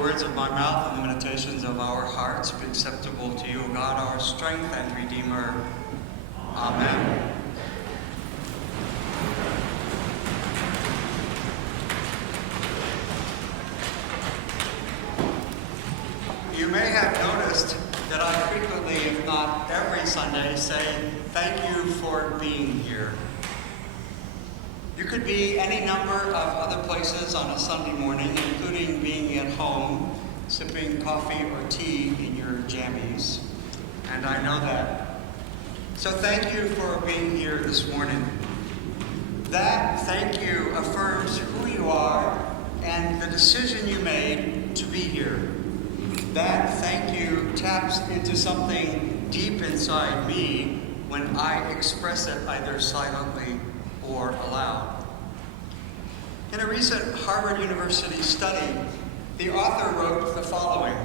words of my mouth and the meditations of our hearts be acceptable to you, O God, our strength and Redeemer. Amen. You may have noticed that I frequently, if not every Sunday, say, thank you for being here. You could be any number of other places on a Sunday morning, including being at home, sipping coffee or tea in your jammies, and I know that. So thank you for being here this morning. That thank you affirms who you are and the decision you made to be here. That thank you taps into something deep inside me when I express it either silently or aloud. In a recent Harvard University study, the author wrote the following: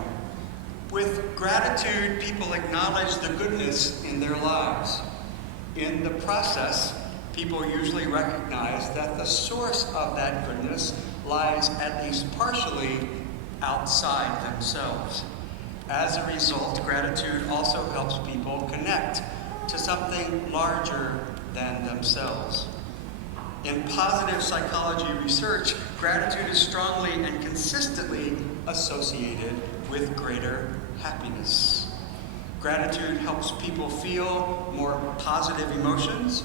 with gratitude, people acknowledge the goodness in their lives. In the process, people usually recognize that the source of that goodness lies at least partially outside themselves. As a result, gratitude also helps people connect to something larger than themselves. In positive psychology research, gratitude is strongly and consistently associated with greater happiness. Gratitude helps people feel more positive emotions,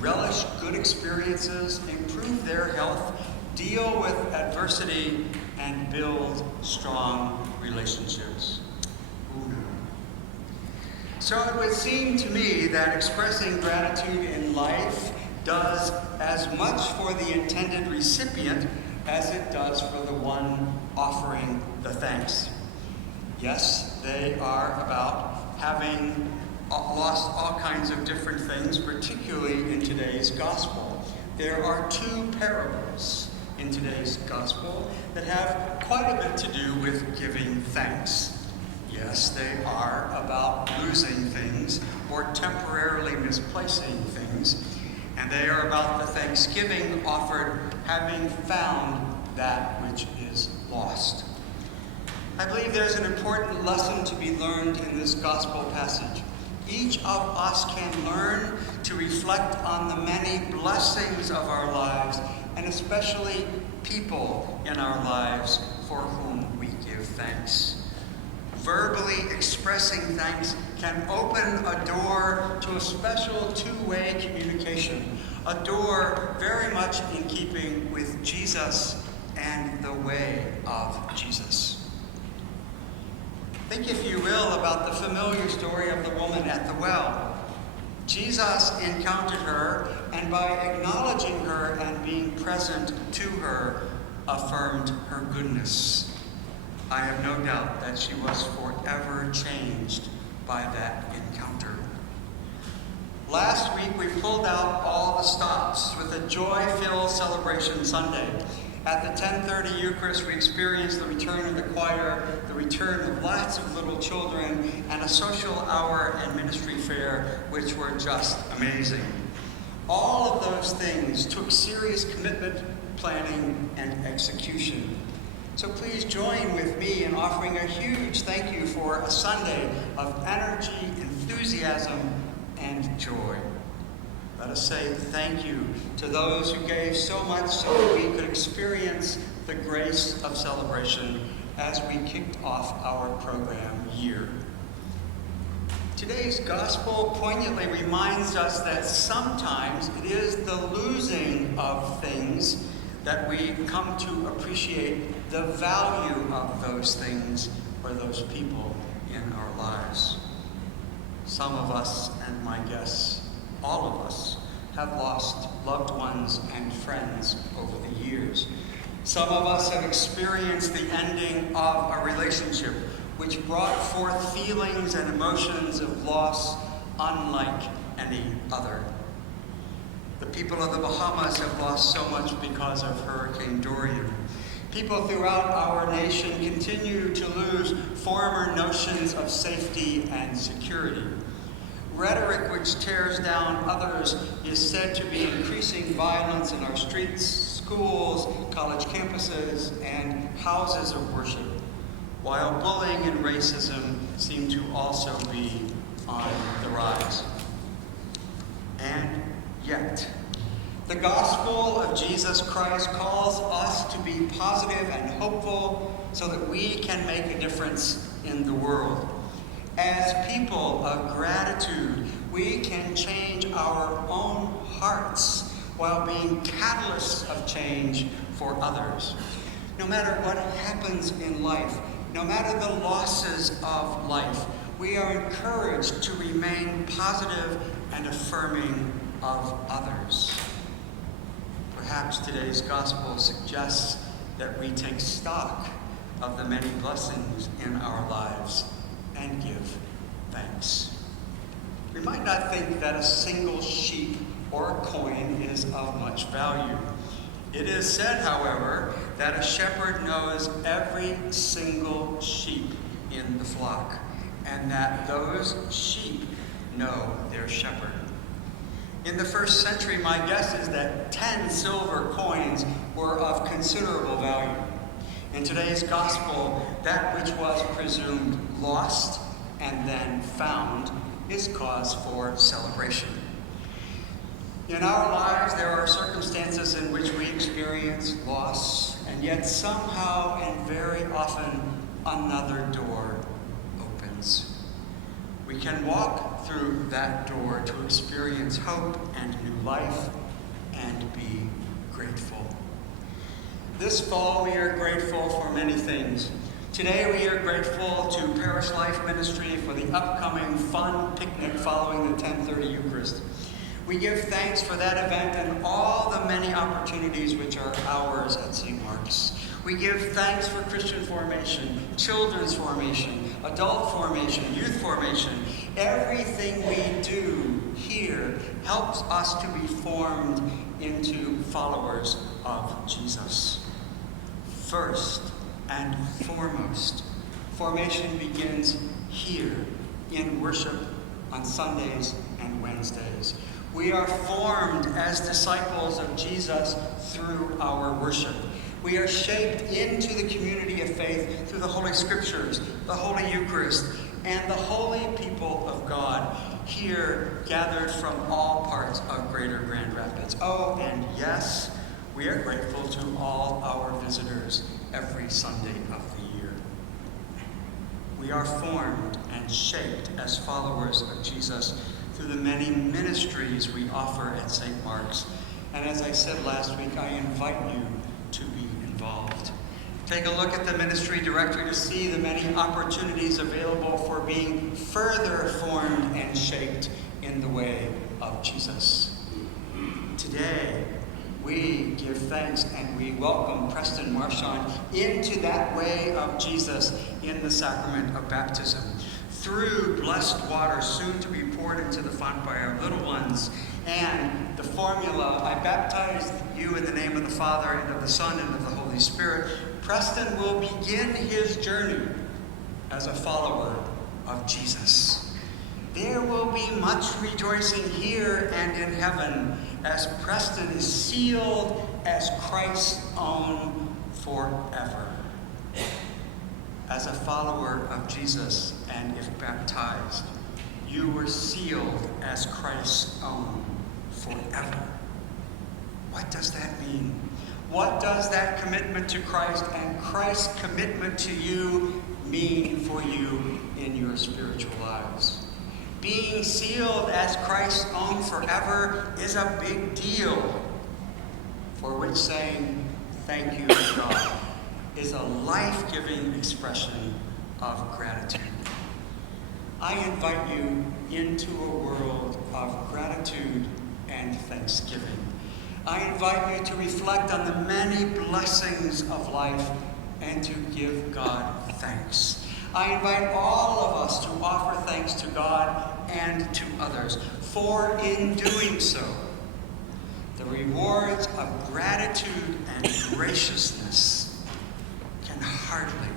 relish good experiences, improve their health, deal with adversity, and build strong relationships. So it would seem to me that expressing gratitude in life does as much for the intended recipient as it does for the one offering the thanks. Yes, they are about having lost all kinds of different things, particularly in today's gospel. There are two parables in today's gospel that have quite a bit to do with giving thanks. Yes, they are about losing things or temporarily misplacing things, and they are about the thanksgiving offered having found that which is lost. I believe there's an important lesson to be learned in this gospel passage. Each of us can learn to reflect on the many blessings of our lives, and especially people in our lives for whom we give thanks. Verbally expressing thanks can open a door to a special two-way communication, a door very much in keeping with Jesus and the way of Jesus. Think, if you will, about the familiar story of the woman at the well. Jesus encountered her, and by acknowledging her and being present to her, affirmed her goodness. I have no doubt that she was forever changed by that encounter. Last week, we pulled out all the stops with a joy-filled celebration Sunday. At the 10:30 Eucharist, we experienced the return of the choir, the return of lots of little children, and a social hour and ministry fair, which were just amazing. All of those things took serious commitment, planning, and execution. So please join with me in offering a huge thank you for a Sunday of energy, enthusiasm, and joy. Let us say thank you to those who gave so much so that we could experience the grace of celebration as we kicked off our program year. Today's gospel poignantly reminds us that sometimes it is the losing of things that we come to appreciate the value of those things or those people in our lives. Some of us, and my guess, all of us, have lost loved ones and friends over the years. Some of us have experienced the ending of a relationship which brought forth feelings and emotions of loss unlike any other. The people of the Bahamas have lost so much because of Hurricane Dorian. People throughout our nation continue to lose former notions of safety and security. Rhetoric which which tears down others is said to be increasing violence in our streets, schools, college campuses, and houses of worship, while bullying and racism seem to also be on the rise. And yet, the gospel of Jesus Christ calls us to be positive and hopeful so that we can make a difference in the world. As people of gratitude, we can change our own hearts while being catalysts of change for others. No matter what happens in life, no matter the losses of life, we are encouraged to remain positive and affirming of others. Perhaps today's gospel suggests that we take stock of the many blessings in our lives and give thanks. We might not think that a single sheep or a coin is of much value. It is said, however, that a shepherd knows every single sheep in the flock, and that those sheep know their shepherd. In the first century, my guess is that 10 silver coins were of considerable value. In today's gospel, that which was presumed lost and then found is cause for celebration. In our lives, there are circumstances in which we experience loss, and yet somehow and very often another door opens. We can walk through that door to experience hope and new life and be grateful. This fall, we are grateful for many things. Today, we are grateful to Parish Life Ministry for the upcoming fun picnic following the 10:30 Eucharist. We give thanks for that event and all the many opportunities which are ours at St. Mark's. We give thanks for Christian formation, children's formation, adult formation, youth formation. Everything we do here helps us to be formed into followers of Jesus. First and foremost, formation begins here in worship on Sundays and Wednesdays. We are formed as disciples of Jesus through our worship. We are shaped into the community of faith through the Holy Scriptures, the Holy Eucharist, and the holy people of God here gathered from all parts of Greater Grand Rapids. Oh, and yes, we are grateful to all our visitors every Sunday of the year. We are formed and shaped as followers of Jesus through the many ministries we offer at St. Mark's. And as I said last week, I invite you to be involved. Take a look at the ministry directory to see the many opportunities available for being further formed and shaped in the way of Jesus. Today, we give thanks and we welcome Preston Marchand into that way of Jesus in the sacrament of baptism. Through blessed water soon to be poured into the font by our little ones, and the formula, I baptize you in the name of the Father and of the Son and of the Holy Spirit, Preston will begin his journey as a follower of Jesus. There will be much rejoicing here and in heaven as Preston is sealed as Christ's own forever. As a follower of Jesus, and if baptized, you were sealed as Christ's own forever. What does that mean? What does that commitment to Christ and Christ's commitment to you mean for you in your spiritual lives? Being sealed as Christ's own forever is a big deal, for which saying thank you to God is a life-giving expression of gratitude. I invite you into a world of gratitude and thanksgiving. I invite you to reflect on the many blessings of life and to give God thanks. I invite all of us to offer thanks to God and to others, for in doing so, the rewards of gratitude and graciousness can hardly